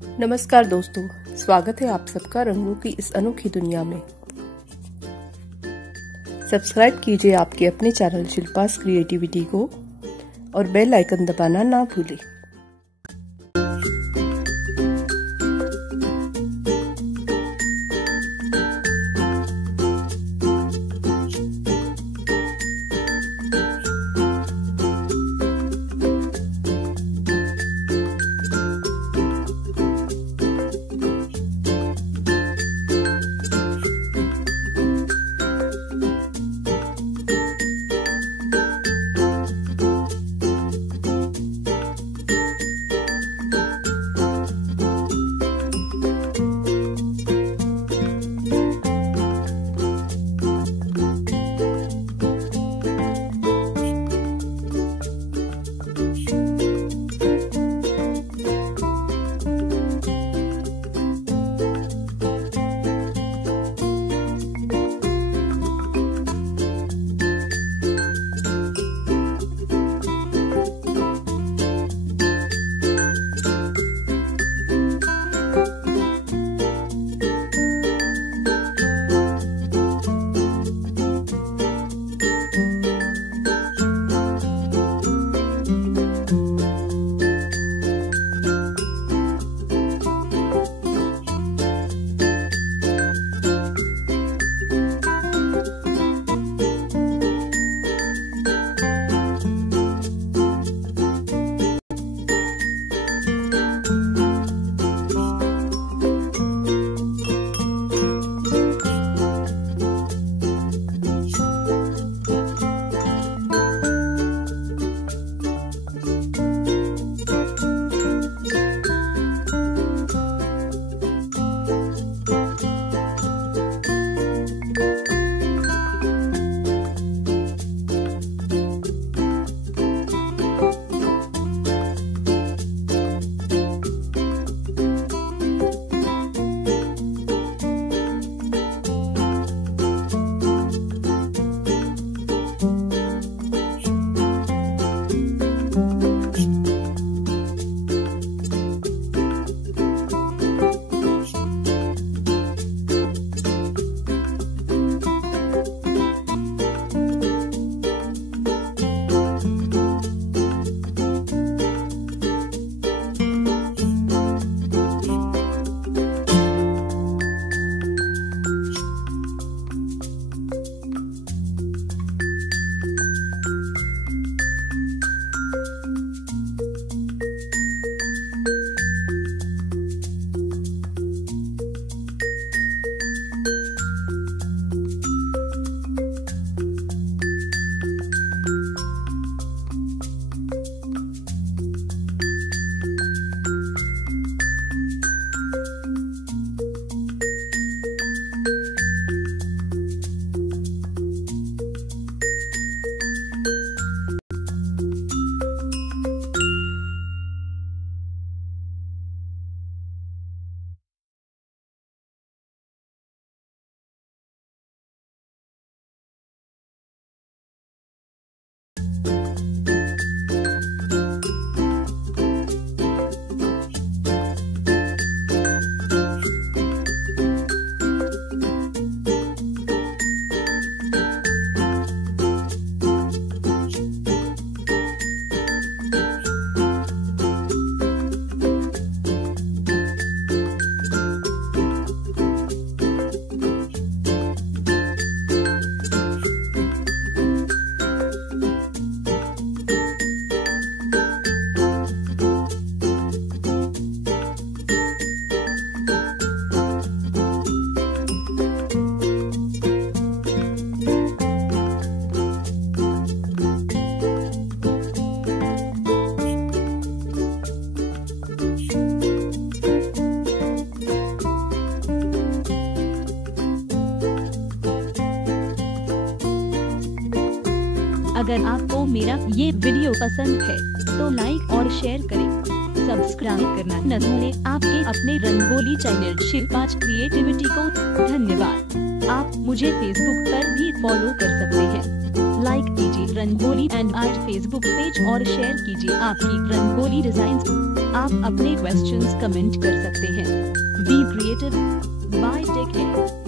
नमस्कार दोस्तों, स्वागत है आप सबका रंगों की इस अनोखी दुनिया में। सब्सक्राइब कीजिए आपके अपने चैनल शिल्पास क्रिएटिविटी को और बेल आइकन दबाना ना भूलें। अगर आपको मेरा ये वीडियो पसंद है तो लाइक और शेयर करें। सब्सक्राइब करना न भूलें। आपके अपने रंगोली चैनल शिल्पास क्रिएटिविटी को धन्यवाद। आप मुझे फेसबुक पर भी फॉलो कर सकते हैं। लाइक कीजिए rangoli and art Facebook page और शेयर कीजिए आपकी रंगोली डिजाइन्स। आप अपने क्वेश्चंस कमेंट कर सकते हैं। Be creative, bye, take care.